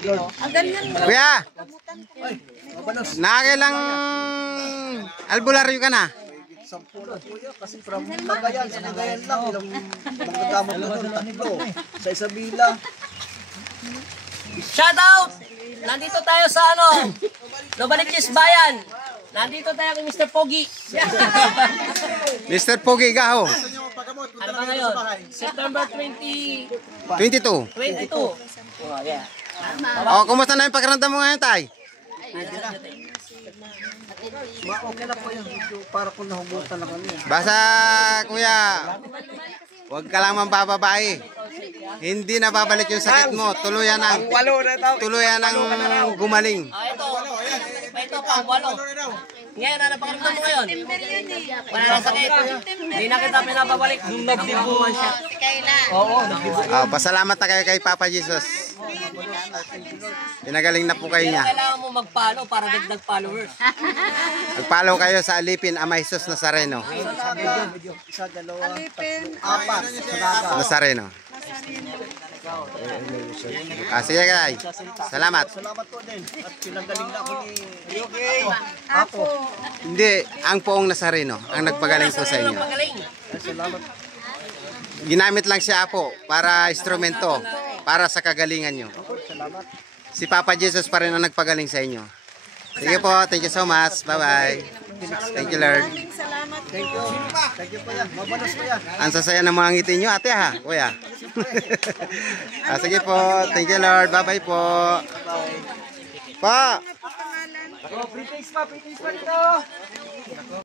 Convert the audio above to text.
Kuya, nakakailang albularyo ka na? Sampu na po yun, kasi from Cagayan, sa Cagayan lang, ilang magagamot na doon, tatlo, sa Isabela. Shout out! Nandito tayo sa Novaliches Bayan. Nandito tayo kay Mr. Pogi. Mr. Pogi Gaho. Ano ba ngayon? September 22. 22. Oh, yeah. O, kumusta na yung pakiramdam mo ngayon, tay? Okay na po yun, para kung nahumutan na kami. Basta, kuya, huwag ka lang mabababae. Hindi na babalik yung sakit mo. Tuluyan ang gumaling. Ito pa, 8. Ngayon, ano pakiramdam mo ngayon? Wala na sakit. Hindi na kita pinapabalik. Nagdibuhan siya. Oo, nagdibuhan. Pasalamat na kayo kay Papa Jesus. Pinagaling na po kayo niya. Kailangan mo mag-follow para dagdag followers. Mag-follow kayo sa Alipin Ama Jesus Nazareno. Isa, dalawa, tatlo, apat, sa Nazareno. Sige guys. Salamat. Salamat po din. At pinagaling na ako ni Apo. Hindi, ang poong Nazareno ang nagpagaling po sa inyo. Salamat. Ginamit lang siya po para instrumento para sa kagalingan nyo. Salamat. Si Papa Jesus pa rin ang nagpagaling sa inyo. Sige po, thank you so much. Bye-bye. Thank you, Lord. Thank you. Thank you po yan. Mabalos po yan. Ang sasaya ng mga ngiti nyo, ate ha, kuya. Sige po, thank you, Lord. Bye-bye po. Pa! Pretties pa dito.